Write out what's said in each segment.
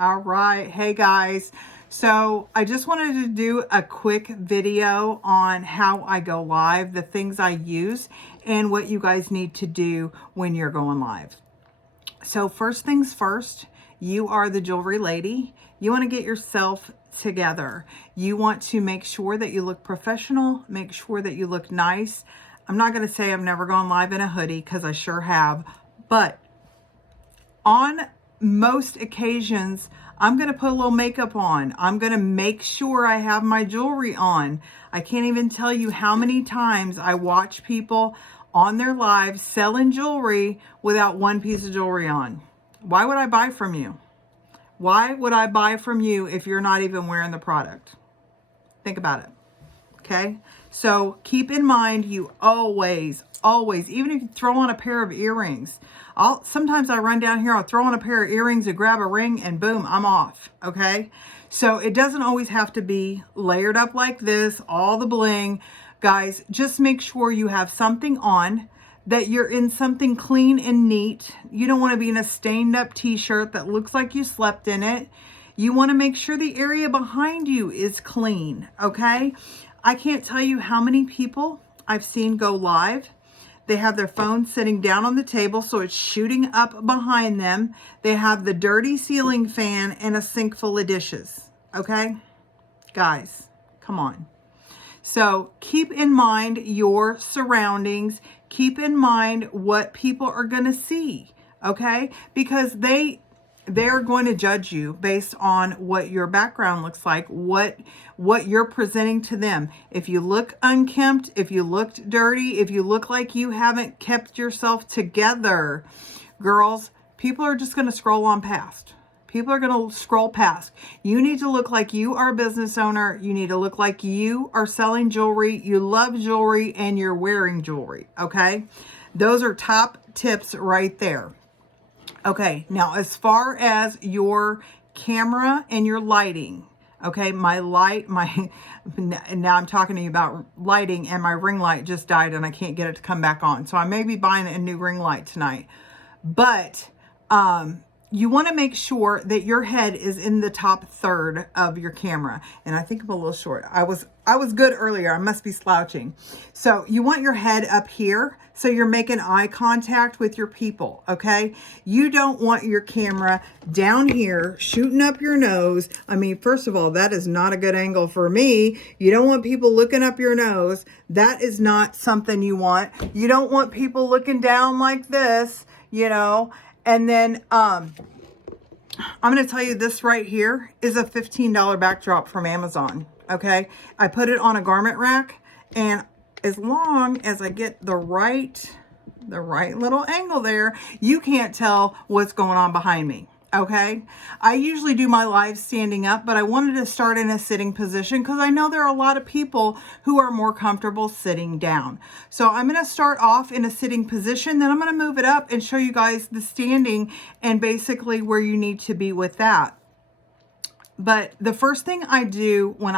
All right. Hey guys. So I just wanted to do a quick video on how I go live, the things I use, and what you guys need to do when you're going live. So first things first, you are the jewelry lady. You want to get yourself together. You want to make sure that you look professional, make sure that you look nice. I'm not going to say I've never gone live in a hoodie because I sure have, but on most occasions, I'm going to put a little makeup on. I'm going to make sure I have my jewelry on. I can't even tell you how many times I watch people on their lives selling jewelry without one piece of jewelry on. Why would I buy from you? Why would I buy from you if you're not even wearing the product? Think about it. Okay? So keep in mind, you always, even if you throw on a pair of earrings, sometimes I run down here, I'll throw on a pair of earrings and grab a ring and boom, I'm off. Okay. So it doesn't always have to be layered up like this, all the bling. Guys, just make sure you have something on, that you're in something clean and neat. You don't want to be in a stained up t-shirt that looks like you slept in it. You want to make sure the area behind you is clean. Okay. I can't tell you how many people I've seen go live. They have their phone sitting down on the table, so it's shooting up behind them. They have the dirty ceiling fan and a sink full of dishes. Okay? Guys, come on. So keep in mind your surroundings. Keep in mind what people are going to see. Okay? Because they're going to judge you based on what your background looks like, what you're presenting to them. If you look unkempt, if you looked dirty, if you look like you haven't kept yourself together, girls, people are just going to scroll on past. People are going to scroll past. You need to look like you are a business owner. You need to look like you are selling jewelry, you love jewelry, and you're wearing jewelry, okay? Those are top tips right there. Okay, now as far as your camera and your lighting, okay, now I'm talking to you about lighting, and my ring light just died and I can't get it to come back on. So I may be buying a new ring light tonight. But you want to make sure that your head is in the top third of your camera. And I think I'm a little short. I was good earlier. I must be slouching. So you want your head up here, so you're making eye contact with your people, okay? You don't want your camera down here shooting up your nose. I mean, first of all, that is not a good angle for me. You don't want people looking up your nose. That is not something you want. You don't want people looking down like this, you know. And then I'm going to tell you, this right here is a $15 backdrop from Amazon. Okay. I put it on a garment rack, and as long as I get the right little angle there, you can't tell what's going on behind me. Okay. I usually do my live standing up, but I wanted to start in a sitting position because I know there are a lot of people who are more comfortable sitting down. So I'm going to start off in a sitting position, then I'm going to move it up and show you guys the standing and basically where you need to be with that. But the first thing I do when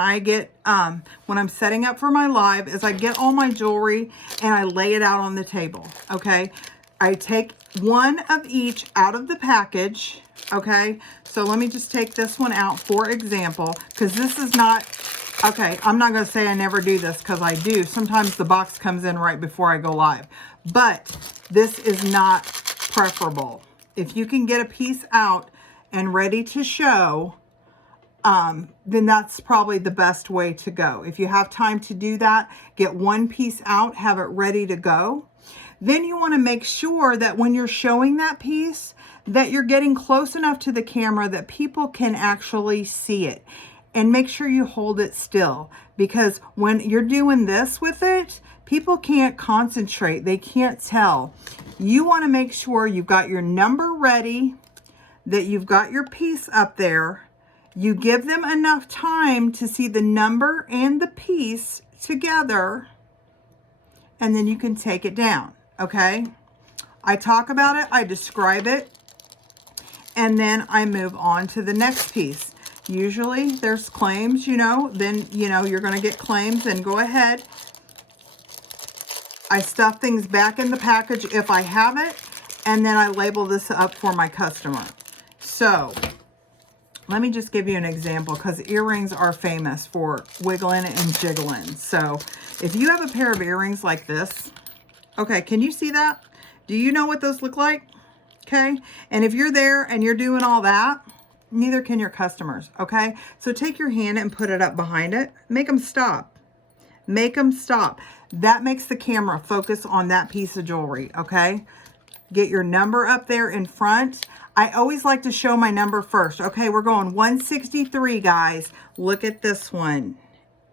when I'm setting up for my live is I get all my jewelry and I lay it out on the table. Okay. I take one of each out of the package. Okay. So let me just take this one out for example, because this is not, okay, I'm not going to say I never do this, because I do. Sometimes the box comes in right before I go live, but this is not preferable. If you can get a piece out and ready to show, then that's probably the best way to go. If you have time to do that, get one piece out, have it ready to go. Then you want to make sure that when you're showing that piece, that you're getting close enough to the camera that people can actually see it. And make sure you hold it still, because when you're doing this with it, people can't concentrate. They can't tell. You want to make sure you've got your number ready, that you've got your piece up there. You give them enough time to see the number and the piece together, and then you can take it down. Okay. I talk about it, I describe it, and then I move on to the next piece. Usually there's claims, then, you're going to get claims, and go ahead. I stuff things back in the package if I have it, and then I label this up for my customer. So let me just give you an example, because earrings are famous for wiggling and jiggling. So if you have a pair of earrings like this, okay, can you see that? Do you know what those look like? Okay, and if you're there and you're doing all that, neither can your customers, okay? So take your hand and put it up behind it. Make them stop. Make them stop. That makes the camera focus on that piece of jewelry, okay? Get your number up there in front. I always like to show my number first. Okay, we're going 163, guys. Look at this one.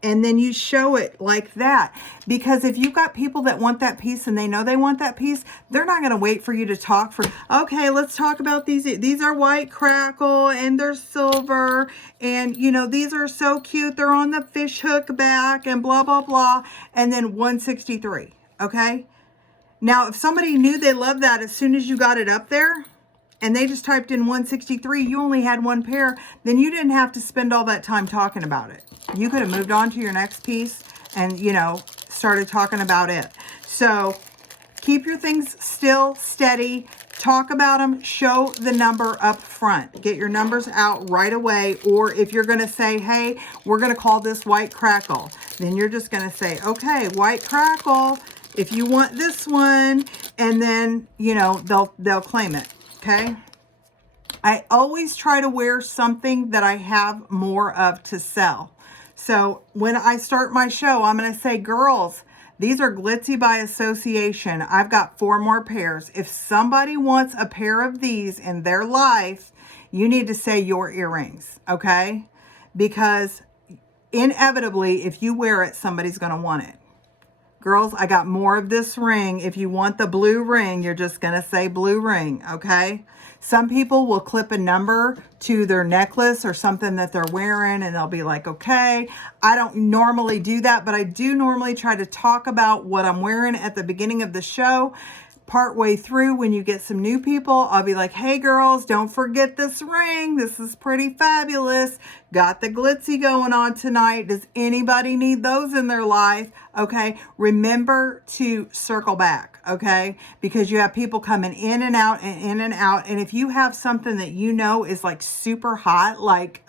And then you show it like that. Because if you've got people that want that piece and they know they want that piece, they're not going to wait for you to talk for, okay, let's talk about these. These are white crackle and they're silver. And, you know, these are so cute. They're on the fish hook back and blah, blah, blah. And then 163, okay? Now, if somebody knew they loved that as soon as you got it up there, and they just typed in 163, you only had one pair, then you didn't have to spend all that time talking about it. You could have moved on to your next piece and, you know, started talking about it. So keep your things still, steady, talk about them, show the number up front. Get your numbers out right away. Or if you're going to say, hey, we're going to call this white crackle, then you're just going to say, okay, white crackle, if you want this one, and then, you know, they'll claim it. Okay. I always try to wear something that I have more of to sell. So when I start my show, I'm going to say, girls, these are glitzy by association. I've got 4 more pairs. If somebody wants a pair of these in their life, you need to say your earrings. Okay. Because inevitably, if you wear it, somebody's going to want it. Girls, I got more of this ring. If you want the blue ring, you're just going to say blue ring, okay? Some people will clip a number to their necklace or something that they're wearing, and they'll be like, okay. I don't normally do that, but I do normally try to talk about what I'm wearing at the beginning of the show. Partway through, when you get some new people, I'll be like, hey girls, don't forget this ring. This is pretty fabulous. Got the glitzy going on tonight. Does anybody need those in their life? Okay, remember to circle back, okay? Because you have people coming in and out and in and out. And if you have something that you know is like super hot, like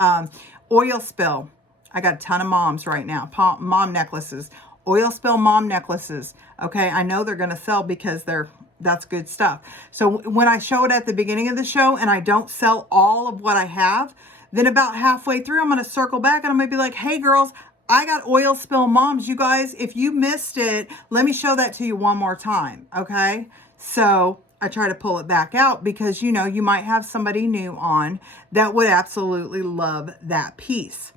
oil spill. I got a ton of moms right now, mom necklaces, oil spill mom necklaces. Okay, I know they're going to sell because that's good stuff. So when I show it at the beginning of the show and I don't sell all of what I have, then about halfway through, I'm going to circle back and I'm going to be like, hey girls, I got oil spill moms. You guys, if you missed it, let me show that to you one more time. Okay. So I try to pull it back out because, you know, you might have somebody new on that would absolutely love that piece.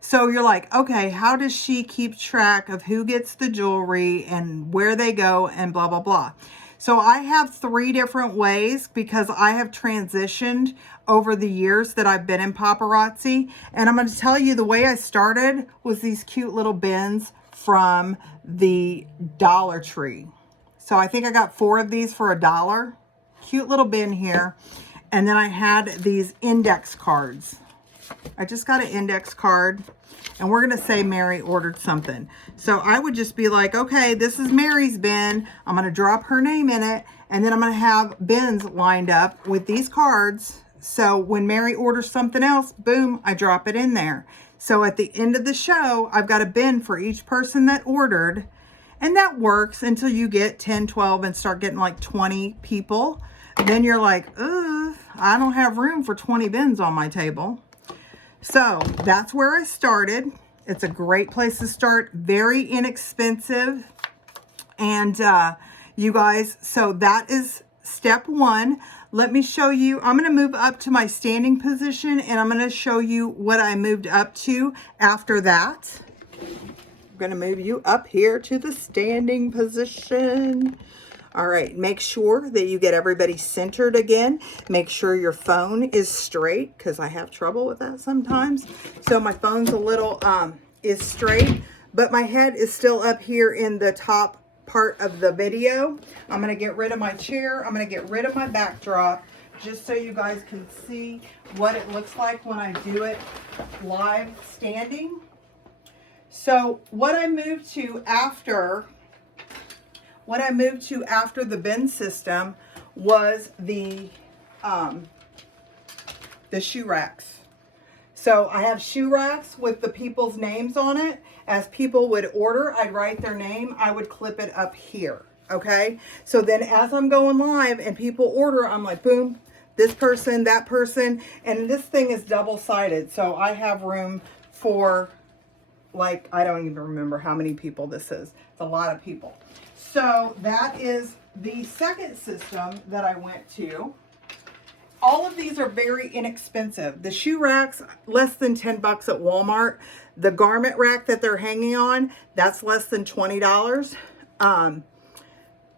So you're like, okay, how does she keep track of who gets the jewelry and where they go and blah, blah, blah. So I have 3 different ways because I have transitioned over the years that I've been in paparazzi. And I'm going to tell you, the way I started was these cute little bins from the Dollar Tree. So I think I got 4 of these for $1. Cute little bin here. And then I had these index cards. I just got an index card. And we're going to say Mary ordered something. So I would just be like, okay, this is Mary's bin. I'm going to drop her name in it. And then I'm going to have bins lined up with these cards. So when Mary orders something else, boom, I drop it in there. So at the end of the show, I've got a bin for each person that ordered. And that works until you get 10, 12 and start getting like 20 people. Then you're like, ugh, I don't have room for 20 bins on my table. So that's where I started. It's a great place to start. Very inexpensive. And you guys, so that is step 1. Let me show you. I'm going to move up to my standing position and I'm going to show you what I moved up to after that. I'm going to move you up here to the standing position. All right, make sure that you get everybody centered again. Make sure your phone is straight because I have trouble with that sometimes. So my phone's a little, is straight, but my head is still up here in the top part of the video. I'm going to get rid of my chair. I'm going to get rid of my backdrop just so you guys can see what it looks like when I do it live standing. So what I moved to after the bin system was the shoe racks. So I have shoe racks with the people's names on it. As people would order, I'd write their name. I would clip it up here. Okay. So then as I'm going live and people order, I'm like, boom, this person, that person. And this thing is double-sided. So I have room for, like, I don't even remember how many people this is. It's a lot of people. So that is the second system that I went to. All of these are very inexpensive. The shoe racks, less than 10 bucks at Walmart. The garment rack that they're hanging on, that's less than $20.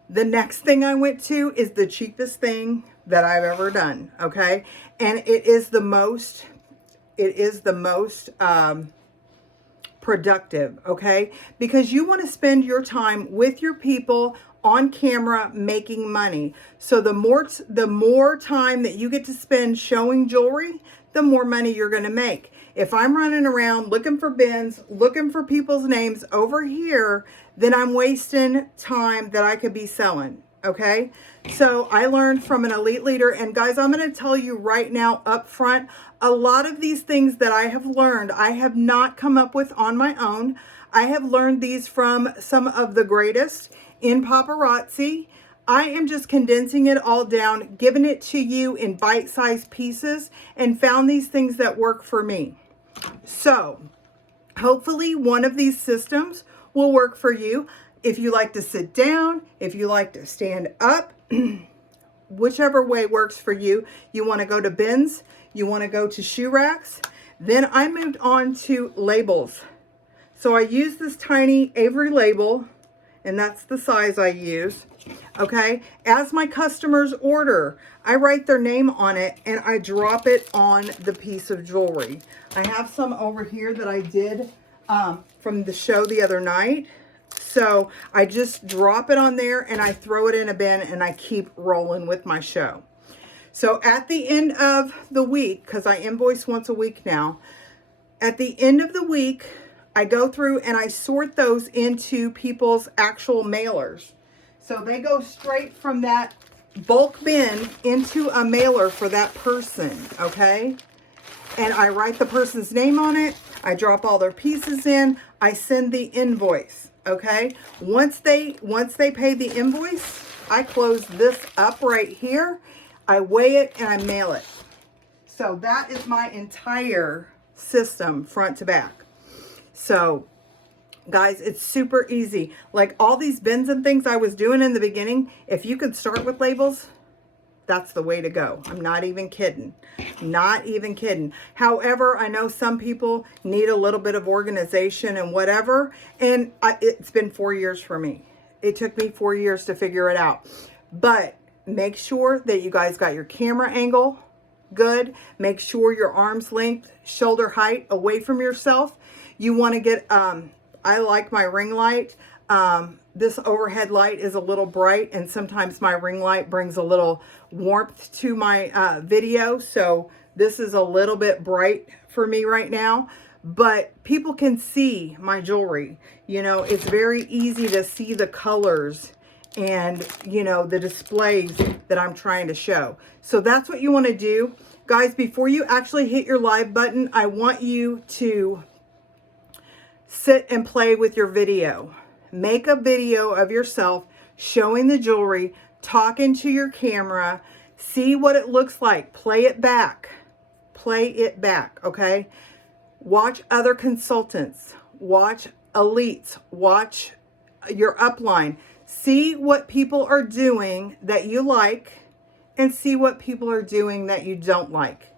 The next thing I went to is the cheapest thing that I've ever done, okay? And it is the most productive, okay? Because you want to spend your time with your people on camera making money. So the more time that you get to spend showing jewelry, the more money you're going to make. If I'm running around looking for bins, looking for people's names over here, then I'm wasting time that I could be selling, okay? So I learned from an elite leader, and guys, I'm going to tell you right now up front, a lot of these things that I have learned, I have not come up with on my own. I have learned these from some of the greatest in Paparazzi. I am just condensing it all down, giving it to you in bite-sized pieces, and found these things that work for me. So hopefully one of these systems will work for you. If you like to sit down, if you like to stand up, whichever way works for you. You want to go to bins, you want to go to shoe racks. Then I moved on to labels. So I use this tiny Avery label, and that's the size I use. Okay, as my customers order, I write their name on it and I drop it on the piece of jewelry. I have some over here that I did from the show the other night. So I just drop it on there and I throw it in a bin and I keep rolling with my show. So at the end of the week, because I invoice once a week now, at the end of the week, I go through and I sort those into people's actual mailers. So they go straight from that bulk bin into a mailer for that person, okay? And I write the person's name on it. I drop all their pieces in. I send the invoice, okay? Once they pay the invoice, I close this up right here. I weigh it and I mail it. So that is my entire system front to back. So guys, it's super easy. Like all these bins and things I was doing in the beginning, if you could start with labels, that's the way to go. I'm not even kidding. Not even kidding. However, I know some people need a little bit of organization and whatever. And it's been 4 years for me. It took me 4 years to figure it out. But make sure that you guys got your camera angle good. Make sure your arm's length, shoulder height away from yourself. You want to get, I like my ring light. This overhead light is a little bright, and sometimes my ring light brings a little warmth to my video. So this is a little bit bright for me right now, but people can see my jewelry. You know, it's very easy to see the colors and, you know, the displays that I'm trying to show. So that's what you want to do. Guys, before you actually hit your live button, I want you to sit and play with your video. Make a video of yourself showing the jewelry, talking to your camera, see what it looks like, play it back. Play it back, okay? Watch other consultants, watch elites, watch your upline. See what people are doing that you like and see what people are doing that you don't like.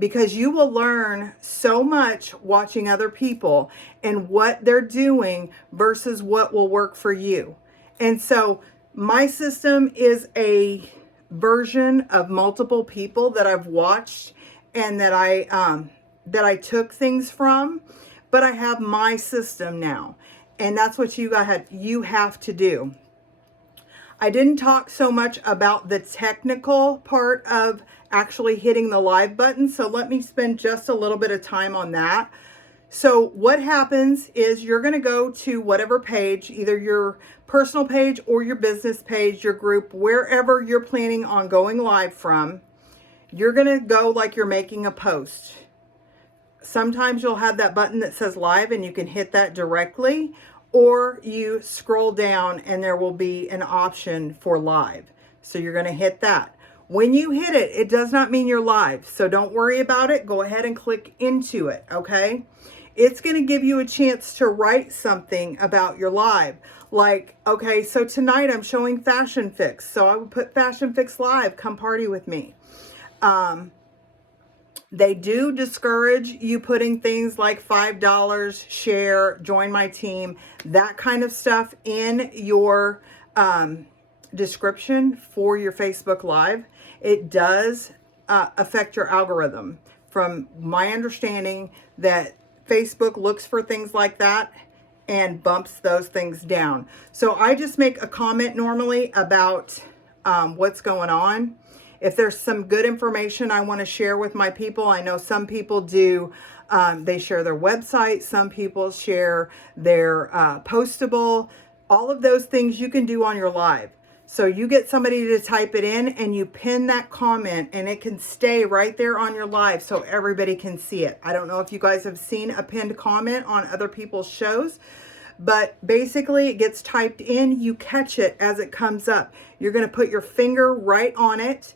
Because you will learn so much watching other people and what they're doing versus what will work for you. And so my system is a version of multiple people that I've watched and that I took things from, but I have my system now. And that's what you have to do. I didn't talk so much about the technical part of actually hitting the live button, so let me spend just a little bit of time on that. So what happens is you're going to go to whatever page, either your personal page or your business page, your group, wherever you're planning on going live from. You're going to go like you're making a post. sometimes you'll have that button that says live and you can hit that directly, or you scroll down and there will be an option for live. So you're going to hit that. When you hit it, it does not mean you're live. So don't worry about it. Go ahead and click into it, okay? It's going to give you a chance to write something about your live. Like, okay, so tonight I'm showing Fashion Fix. So I would put Fashion Fix live, come party with me. They do discourage you putting things like $5, share, join my team, that kind of stuff in your description for your Facebook Live. It does affect your algorithm. From my understanding, that Facebook looks for things like that and bumps those things down. So I just make a comment normally about what's going on. If there's some good information I want to share with my people, I know some people do, they share their website, some people share their postable, all of those things you can do on your live. So you get somebody to type it in and you pin that comment and it can stay right there on your live so everybody can see it. I don't know if you guys have seen a pinned comment on other people's shows, but basically it gets typed in, you catch it as it comes up. You're going to put your finger right on it.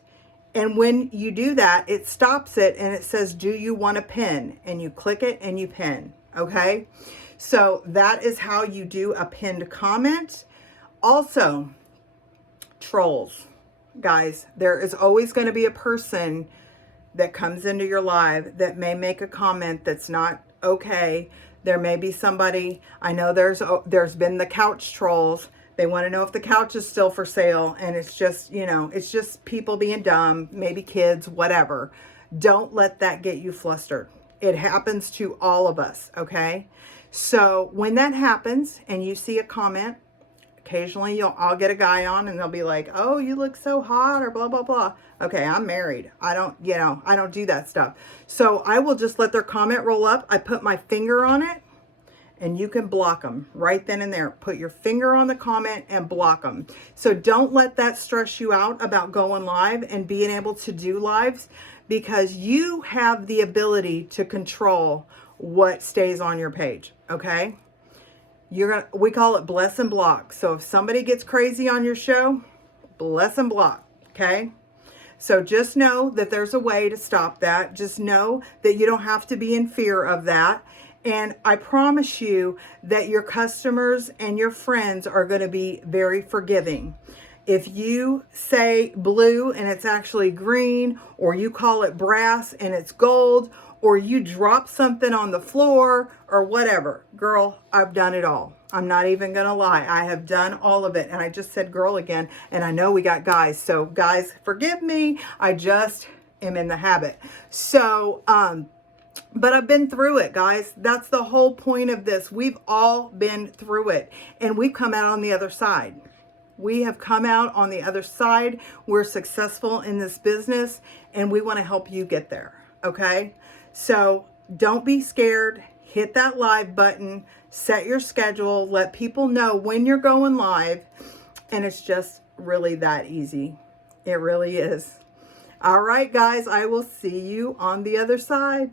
And when you do that, it stops it and it says, do you want to pin? And you click it and you pin, okay? So that is how you do a pinned comment. Also, trolls. Guys, there is always going to be a person that comes into your live that may make a comment that's not okay. There may be somebody, I know there's been the couch trolls. They want to know if the couch is still for sale, and it's just, you know, it's just people being dumb, maybe kids, whatever. Don't let that get you flustered. It happens to all of us, okay? So when that happens and you see a comment, occasionally I'll get a guy on and they'll be like, oh, you look so hot, or blah, blah, blah. Okay, I'm married. I don't do that stuff. So I will just let their comment roll up. I put my finger on it. And you can block them right then and there. Put your finger on the comment and block them. So don't let that stress you out about going live and being able to do lives, because you have the ability to control what stays on your page, okay? We call it bless and block. So if somebody gets crazy on your show, bless and block, okay? So just know that there's a way to stop that. Just know that you don't have to be in fear of that. And I promise you that your customers and your friends are going to be very forgiving. If you say blue and it's actually green, or you call it brass and it's gold, or you drop something on the floor or whatever, girl, I've done it all. I'm not even going to lie. I have done all of it. And I just said girl again. And I know we got guys. So guys, forgive me. I just am in the habit. So, but I've been through it, guys. That's the whole point of this. We've all been through it, and we've come out on the other side. We have come out on the other side. We're successful in this business, and we want to help you get there, okay? So don't be scared. Hit that live button. Set your schedule. Let people know when you're going live, and it's just really that easy. It really is. All right, guys, I will see you on the other side.